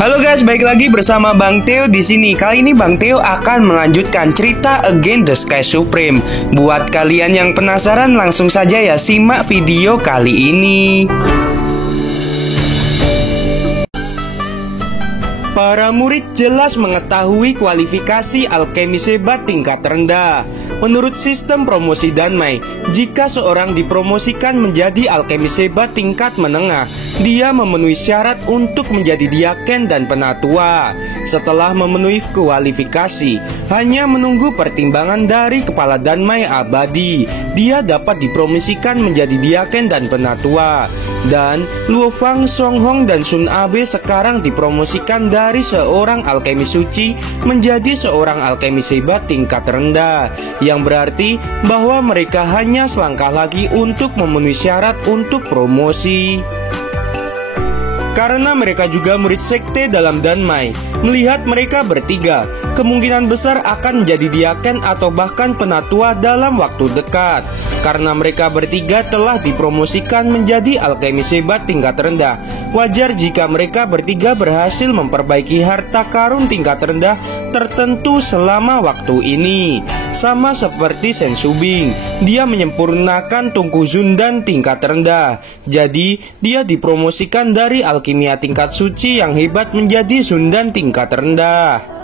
Halo guys, balik lagi bersama Bang Theo di sini. Kali ini Bang Theo akan melanjutkan cerita Against the Sky Supreme. Buat kalian yang penasaran, langsung saja ya simak video kali ini. Para murid jelas mengetahui kualifikasi alkemis hebat tingkat rendah. Menurut sistem promosi Danmai, jika seorang dipromosikan menjadi alkemis hebat tingkat menengah, dia memenuhi syarat untuk menjadi diaken dan penatua. Setelah memenuhi kualifikasi, hanya menunggu pertimbangan dari kepala Danmai abadi, dia dapat dipromosikan menjadi diaken dan penatua. Dan Luo Fang, Song Hong, dan Sun Abe sekarang dipromosikan dari seorang alkemis suci menjadi seorang alkemis hebat tingkat rendah, yang berarti bahwa mereka hanya selangkah lagi untuk memenuhi syarat untuk promosi. Karena mereka juga murid sekte dalam Danmai, melihat mereka bertiga kemungkinan besar akan menjadi diaken atau bahkan penatua dalam waktu dekat. Karena mereka bertiga telah dipromosikan menjadi alkemis hebat tingkat rendah, wajar jika mereka bertiga berhasil memperbaiki harta karun tingkat rendah tertentu selama waktu ini. Sama seperti Sen Subing, dia menyempurnakan Tungku Zundan tingkat rendah. Jadi dia dipromosikan dari alkimia tingkat suci yang hebat menjadi Zundan tingkat rendah.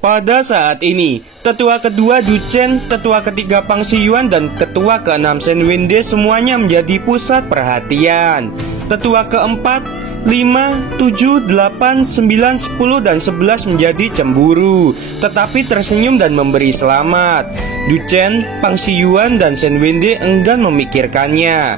Pada saat ini, tetua kedua Du Chen, tetua ketiga Pang Shiyuan, dan ketua keenam Shen Wende semuanya menjadi pusat perhatian. Tetua keempat, 5, 7, 8, 9, 10, dan 11 menjadi cemburu, tetapi tersenyum dan memberi selamat. Du Chen, Pang Shiyuan, dan Shen Wende enggan memikirkannya.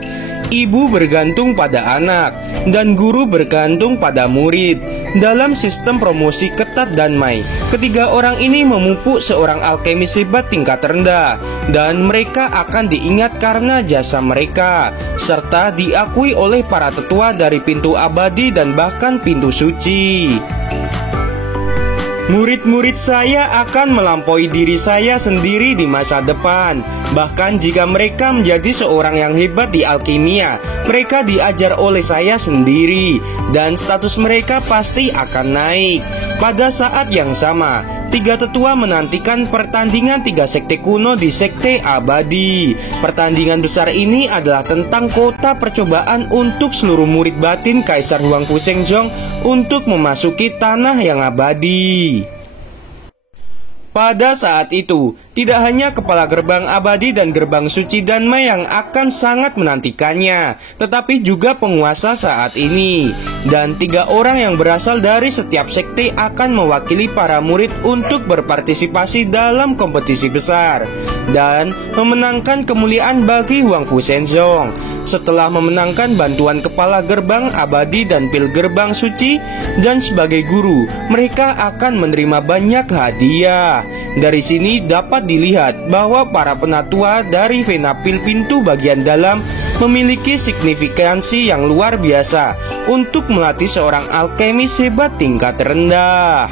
Ibu bergantung pada anak, dan guru bergantung pada murid. Dalam sistem promosi ketat Danmai, ketiga orang ini memupuk seorang alkemis hebat tingkat rendah, dan mereka akan diingat karena jasa mereka, serta diakui oleh para tetua dari pintu abadi dan bahkan pintu suci. Murid-murid saya akan melampaui diri saya sendiri di masa depan. Bahkan jika mereka menjadi seorang yang hebat di alkimia, mereka diajar oleh saya sendiri, dan status mereka pasti akan naik. Pada saat yang sama, tiga tetua menantikan pertandingan tiga sekte kuno di sekte abadi. Pertandingan besar ini adalah tentang kota percobaan untuk seluruh murid batin Kaisar Huangfu Shengzong untuk memasuki tanah yang abadi. Pada saat itu, tidak hanya kepala gerbang abadi dan gerbang suci Danmai yang akan sangat menantikannya, tetapi juga penguasa saat ini. Dan tiga orang yang berasal dari setiap sekte akan mewakili para murid untuk berpartisipasi dalam kompetisi besar dan memenangkan kemuliaan bagi Huangfu Shengzong. Setelah memenangkan bantuan kepala gerbang abadi dan pil gerbang suci, dan sebagai guru, mereka akan menerima banyak hadiah. Dari sini dapat dilihat bahwa para penatua dari vena pil pintu bagian dalam memiliki signifikansi yang luar biasa untuk melatih seorang alkemis hebat tingkat rendah.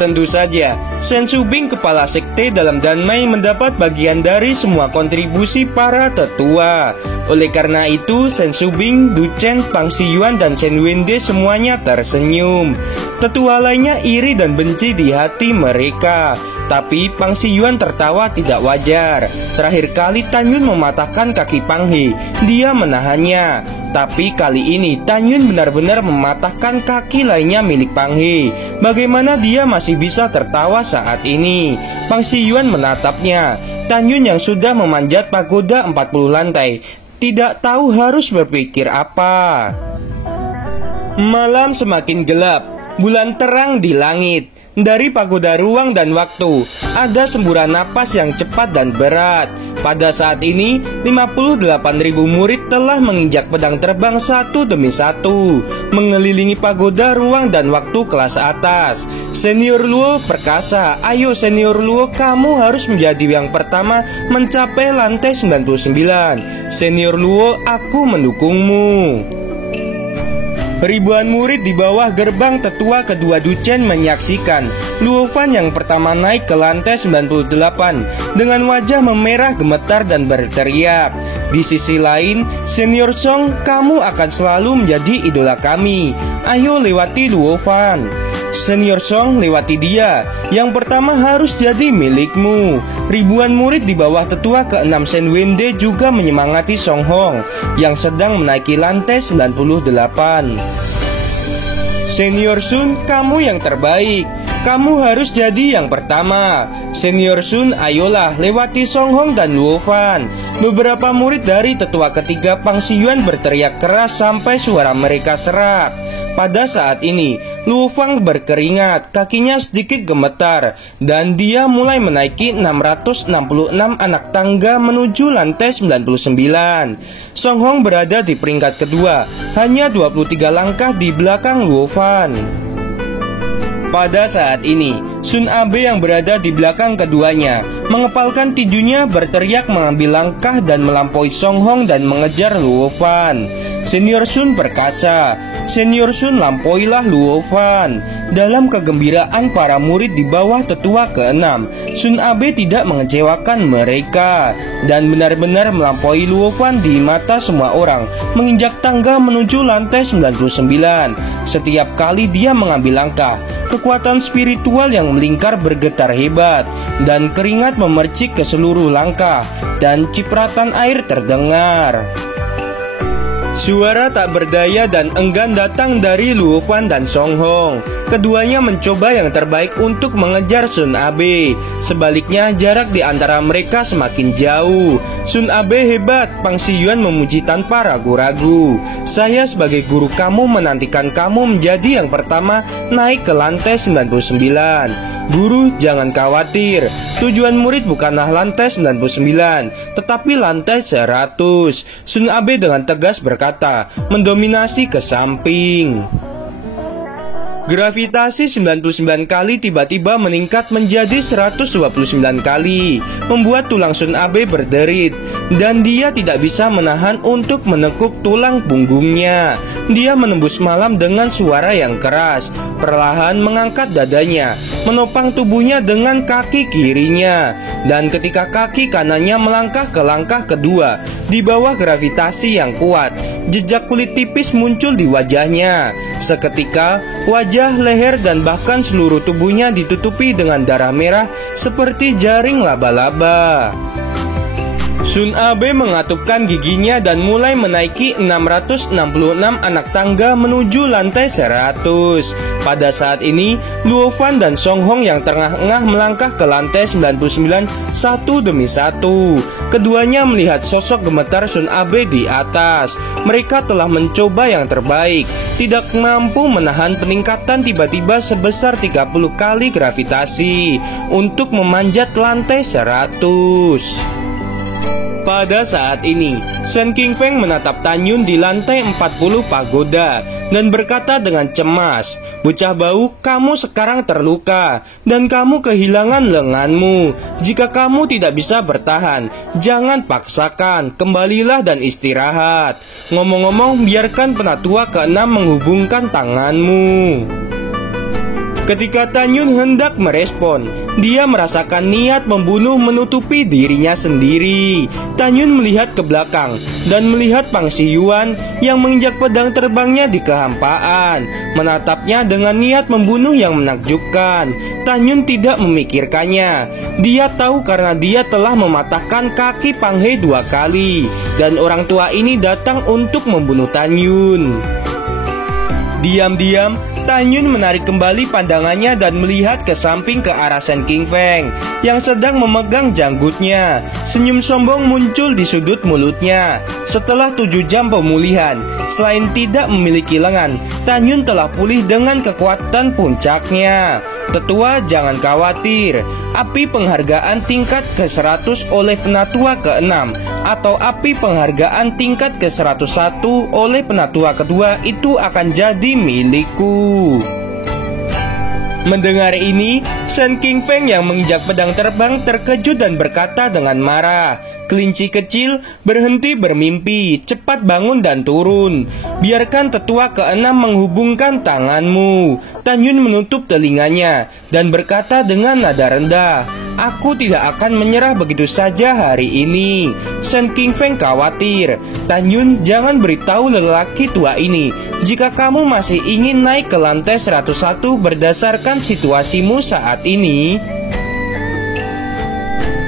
Tentu saja, Sen Subing, kepala sekte dalam Danmai, mendapat bagian dari semua kontribusi para tetua. Oleh karena itu, Sen Subing, Du Chen, Pang Shiyuan, dan Shen Wende semuanya tersenyum. Tetua lainnya iri dan benci di hati mereka. Tapi Pang Shiyuan tertawa tidak wajar. Terakhir kali Tan Yun mematahkan kaki Pang He, dia menahannya. Tapi kali ini Tan Yun benar-benar mematahkan kaki lainnya milik Pang He. Bagaimana dia masih bisa tertawa saat ini? Pang Shiyuan menatapnya. Tan Yun yang sudah memanjat pagoda 40 lantai tidak tahu harus berpikir apa. Malam semakin gelap, bulan terang di langit. Dari pagoda ruang dan waktu, ada semburan napas yang cepat dan berat. Pada saat ini, 58.000 murid telah menginjak pedang terbang satu demi satu, mengelilingi pagoda ruang dan waktu kelas atas. Senior Luo perkasa, ayo Senior Luo, kamu harus menjadi yang pertama mencapai lantai 99. Senior Luo, aku mendukungmu. Ribuan murid di bawah gerbang tetua kedua Du Chen menyaksikan Luo Fan yang pertama naik ke lantai 98 dengan wajah memerah gemetar dan berteriak. Di sisi lain, Senior Song, kamu akan selalu menjadi idola kami. Ayo lewati Luo Fan. Senior Song, lewati dia. Yang pertama harus jadi milikmu. Ribuan murid di bawah tetua ke-6 Shen Wende juga menyemangati Song Hong yang sedang menaiki lantai 98. Senior Sun, kamu yang terbaik. Kamu harus jadi yang pertama. Senior Sun, ayolah lewati Song Hong dan Luo Fan. Beberapa murid dari tetua ketiga Pang Xiyuan berteriak keras sampai suara mereka serak. Pada saat ini, Luo Fan berkeringat, kakinya sedikit gemetar, dan dia mulai menaiki 666 anak tangga menuju lantai 99. Song Hong berada di peringkat kedua, hanya 23 langkah di belakang Luo Fan. Pada saat ini, Sun Abe yang berada di belakang keduanya mengepalkan tinjunya, berteriak mengambil langkah dan melampaui Song Hong dan mengejar Luo Fan. Senior Sun berkasa, Senior Sun lampauilah Luo Fan. Dalam kegembiraan para murid di bawah tetua ke-6, Sun Abe tidak mengecewakan mereka dan benar-benar melampaui Luo Fan di mata semua orang, menginjak tangga menuju lantai 99. Setiap kali dia mengambil langkah, kekuatan spiritual yang melingkar bergetar hebat, dan keringat memercik ke seluruh langkah, dan cipratan air terdengar. Suara tak berdaya dan enggan datang dari Luo Fan dan Song Hong. Keduanya mencoba yang terbaik untuk mengejar Sun Abe. Sebaliknya, jarak di antara mereka semakin jauh. Sun Abe hebat, Pang Xiyuan memuji tanpa ragu-ragu. Saya sebagai guru kamu menantikan kamu menjadi yang pertama naik ke lantai 99. Guru, jangan khawatir. Tujuan murid bukanlah lantai 99, tetapi lantai 100. Sun Abe dengan tegas berkata, mendominasi ke samping. Gravitasi 99 kali tiba-tiba meningkat menjadi 129 kali, membuat tulang Sun Abe berderit, dan dia tidak bisa menahan untuk menekuk tulang punggungnya. Dia menembus malam dengan suara yang keras, perlahan mengangkat dadanya, menopang tubuhnya dengan kaki kirinya, dan ketika kaki kanannya melangkah ke langkah kedua, di bawah gravitasi yang kuat, jejak kulit tipis muncul di wajahnya. Seketika, wajah, leher, dan bahkan seluruh tubuhnya ditutupi dengan darah merah seperti jaring laba-laba. Sun Abe mengatupkan giginya dan mulai menaiki 666 anak tangga menuju lantai 100. Pada saat ini, Luo Fan dan Song Hong yang tengah-tengah melangkah ke lantai 99 satu demi satu. Keduanya melihat sosok gemetar Sun Abe di atas. Mereka telah mencoba yang terbaik, tidak mampu menahan peningkatan tiba-tiba sebesar 30 kali gravitasi untuk memanjat lantai 100. Pada saat ini, Shen Qingfeng menatap Tan Yun di lantai 40 pagoda dan berkata dengan cemas, "Bocah bau, kamu sekarang terluka dan kamu kehilangan lenganmu. Jika kamu tidak bisa bertahan, jangan paksakan, kembalilah dan istirahat. Ngomong-ngomong, biarkan penatua ke-6 menghubungkan tanganmu." Ketika Tan Yun hendak merespon, dia merasakan niat membunuh menutupi dirinya sendiri. Tan Yun melihat ke belakang dan melihat Pang Xiyuan yang menginjak pedang terbangnya di kehampaan, menatapnya dengan niat membunuh yang menakjubkan. Tan Yun tidak memikirkannya. Dia tahu karena dia telah mematahkan kaki Pang He 2 kali, dan orang tua ini datang untuk membunuh Tan Yun. Diam-diam, Tan Yun menarik kembali pandangannya dan melihat ke samping ke arah Shen Qingfeng yang sedang memegang janggutnya. Senyum sombong muncul di sudut mulutnya. Setelah 7 jam pemulihan, selain tidak memiliki lengan, Tan Yun telah pulih dengan kekuatan puncaknya. Tetua, jangan khawatir. Api penghargaan tingkat ke-100 oleh penatua ke-6 atau api penghargaan tingkat ke-101 oleh penatua kedua itu akan jadi milikku. Mendengar ini, Shen Qingfeng yang menginjak pedang terbang terkejut dan berkata dengan marah, "Kelinci kecil, berhenti bermimpi, cepat bangun dan turun. Biarkan tetua ke-6 menghubungkan tanganmu." Tan Yun menutup telinganya dan berkata dengan nada rendah, Aku tidak akan menyerah begitu saja hari ini. Shen Qingfeng khawatir. Tan Yun jangan beritahu lelaki tua ini jika kamu masih ingin naik ke lantai 101 berdasarkan situasimu saat ini.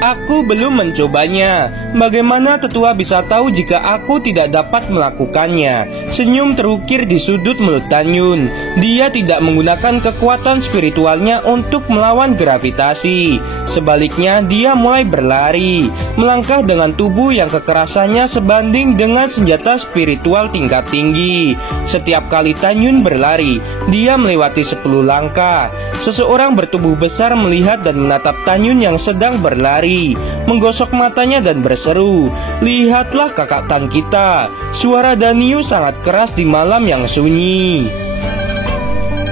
Aku belum mencobanya. Bagaimana tetua bisa tahu jika aku tidak dapat melakukannya? Senyum terukir di sudut mulut Tan Yun. Dia tidak menggunakan kekuatan spiritualnya untuk melawan gravitasi. Sebaliknya, dia mulai berlari, melangkah dengan tubuh yang kekerasannya sebanding dengan senjata spiritual tingkat tinggi. Setiap kali Tan Yun berlari, dia melewati 10 langkah. Seseorang bertubuh besar melihat dan menatap Tan Yun yang sedang berlari, menggosok matanya dan berseru, "Lihatlah kakak Tan kita." Suara Danyu sangat keras di malam yang sunyi.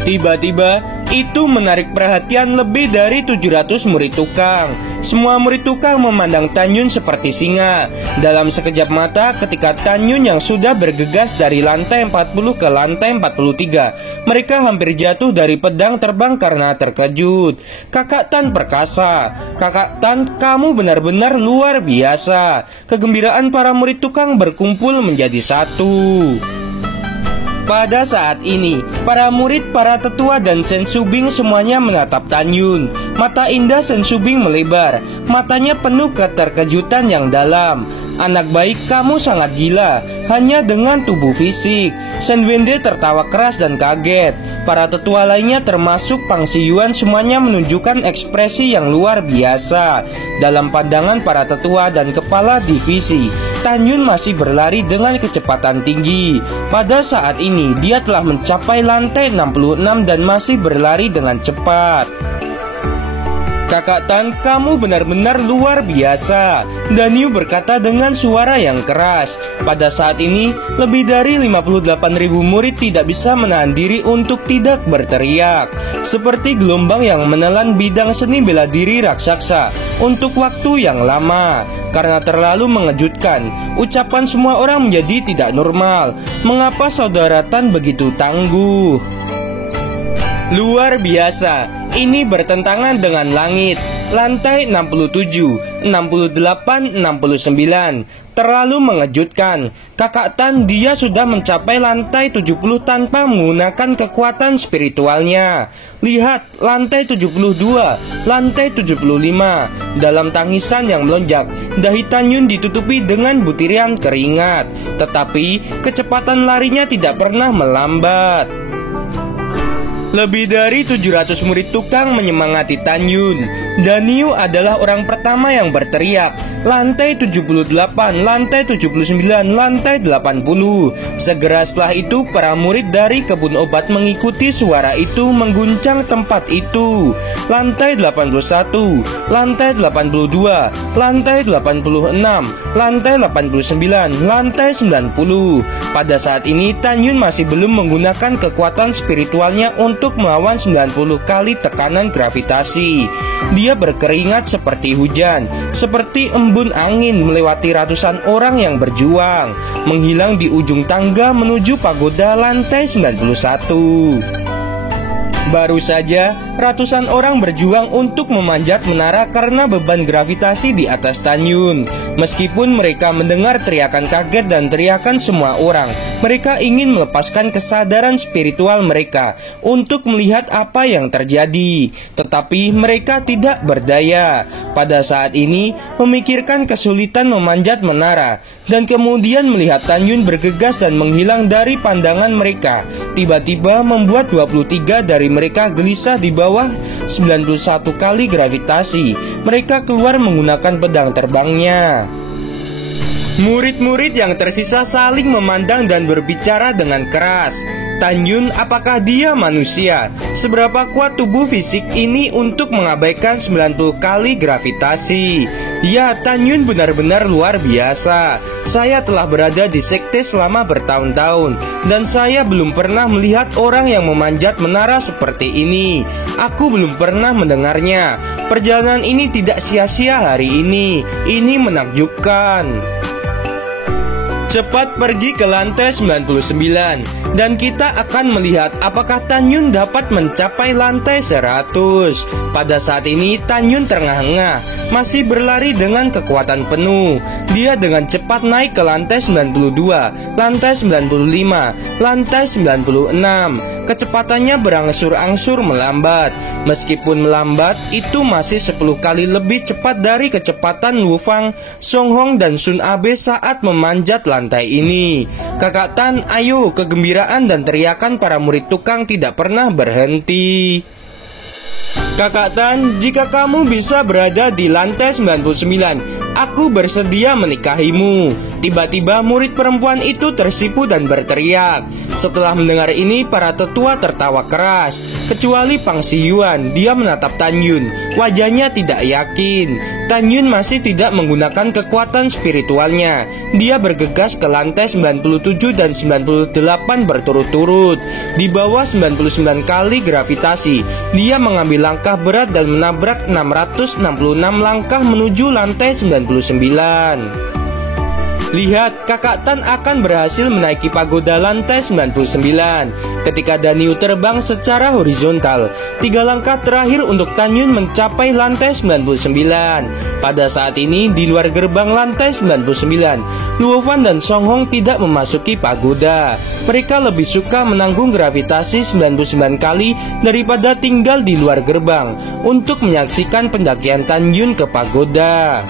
Tiba-tiba, itu menarik perhatian lebih dari 700 murid tukang. Semua murid tukang memandang Tan Yun seperti singa. Dalam sekejap mata, ketika Tan Yun yang sudah bergegas dari lantai 40 ke lantai 43, mereka hampir jatuh dari pedang terbang karena terkejut. "Kakak Tan perkasa, kakak Tan, kamu benar-benar luar biasa." Kegembiraan para murid tukang berkumpul menjadi satu. Pada saat ini, para murid, para tetua, dan Shen Shubing semuanya menatap Tan Yun. Mata indah Shen Shubing melebar, matanya penuh keterkejutan yang dalam. "Anak baik, kamu sangat gila, hanya dengan tubuh fisik." Shen Wende tertawa keras dan kaget. Para tetua lainnya termasuk Pang Siyuan semuanya menunjukkan ekspresi yang luar biasa. Dalam pandangan para tetua dan kepala divisi, Tan Yun masih berlari dengan kecepatan tinggi. Pada saat ini, dia telah mencapai lantai 66 dan masih berlari dengan cepat. "Kakak Tan, kamu benar-benar luar biasa," Danyu berkata dengan suara yang keras. Pada saat ini, lebih dari 58.000 murid tidak bisa menahan diri untuk tidak berteriak. Seperti gelombang yang menelan bidang seni bela diri raksasa untuk waktu yang lama. Karena terlalu mengejutkan, ucapan semua orang menjadi tidak normal. Mengapa saudara Tan begitu tangguh? Luar biasa. Ini bertentangan dengan langit. Lantai 67, 68, 69. Terlalu mengejutkan. Kakak Tan, dia sudah mencapai lantai 70 tanpa menggunakan kekuatan spiritualnya. Lihat, lantai 72, lantai 75. Dalam tangisan yang melonjak, dahi Tan Yun ditutupi dengan butiran keringat. Tetapi kecepatan larinya tidak pernah melambat. Lebih dari 700 murid tukang menyemangati Tan Yun. Danyu adalah orang pertama yang berteriak, "Lantai 78, lantai 79, lantai 80." Segera setelah itu, para murid dari kebun obat mengikuti suara itu mengguncang tempat itu. Lantai 81, lantai 82, lantai 86, lantai 89, lantai 90. Pada saat ini, Tan Yun masih belum menggunakan kekuatan spiritualnya untuk melawan 90 kali tekanan gravitasi. Dia berkeringat seperti hujan, seperti embun angin melewati ratusan orang yang berjuang, menghilang di ujung tangga menuju pagoda lantai 91. Baru saja, ratusan orang berjuang untuk memanjat menara karena beban gravitasi di atas Tan Yun. Meskipun mereka mendengar teriakan kaget dan teriakan semua orang, mereka ingin melepaskan kesadaran spiritual mereka untuk melihat apa yang terjadi. Tetapi mereka tidak berdaya. Pada saat ini, memikirkan kesulitan memanjat menara, dan kemudian melihat Tan Yun bergegas dan menghilang dari pandangan mereka, tiba-tiba membuat 23 dari mereka gelisah di bawah 91 kali gravitasi. Mereka keluar menggunakan pedang terbangnya. Murid-murid yang tersisa saling memandang dan berbicara dengan keras. Tan Yun, apakah dia manusia? Seberapa kuat tubuh fisik ini untuk mengabaikan 90 kali gravitasi? Ya, Tan Yun benar-benar luar biasa. Saya telah berada di sekte selama bertahun-tahun, dan saya belum pernah melihat orang yang memanjat menara seperti ini. Aku belum pernah mendengarnya. Perjalanan ini tidak sia-sia hari ini. Ini menakjubkan. cepat pergi ke lantai 99 dan kita akan melihat apakah Tan Yun dapat mencapai lantai 100. Pada saat ini Tan Yun terengah-engah, masih berlari dengan kekuatan penuh. Dia dengan cepat naik ke lantai 92, lantai 95, lantai 96. Kecepatannya berangsur-angsur melambat. Meskipun melambat, itu masih 10 kali lebih cepat dari kecepatan Wu Fang, Song Hong, dan Sun Abe saat memanjat lantai ini. Kakak Tan, ayo, kegembiraan dan teriakan para murid tukang tidak pernah berhenti. Kakak Tan, jika kamu bisa berada di lantai 99, aku bersedia menikahimu. Tiba-tiba murid perempuan itu tersipu dan berteriak. Setelah mendengar ini, para tetua tertawa keras. Kecuali Pang Siyuan, dia menatap Tan Yun. Wajahnya tidak yakin. Tan Yun masih tidak menggunakan kekuatan spiritualnya. Dia bergegas ke lantai 97 dan 98 berturut-turut. Di bawah 99 kali gravitasi, dia mengambil langkah berat dan menabrak 666 langkah menuju lantai 99. Lihat, Kakak Tan akan berhasil menaiki pagoda lantai 99. Ketika Danyu terbang secara horizontal, 3 langkah terakhir untuk Tan Yun mencapai lantai 99. Pada saat ini, di luar gerbang lantai 99, Luo Fan dan Song Hong tidak memasuki pagoda. Mereka lebih suka menanggung gravitasi 99 kali daripada tinggal di luar gerbang untuk menyaksikan pendakian Tan Yun ke pagoda.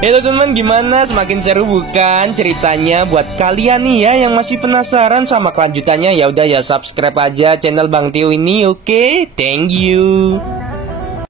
Teman-teman, gimana? Semakin seru bukan ceritanya? Buat kalian nih ya yang masih penasaran sama kelanjutannya, ya udah ya subscribe aja channel Bang Tio ini, oke? Thank you.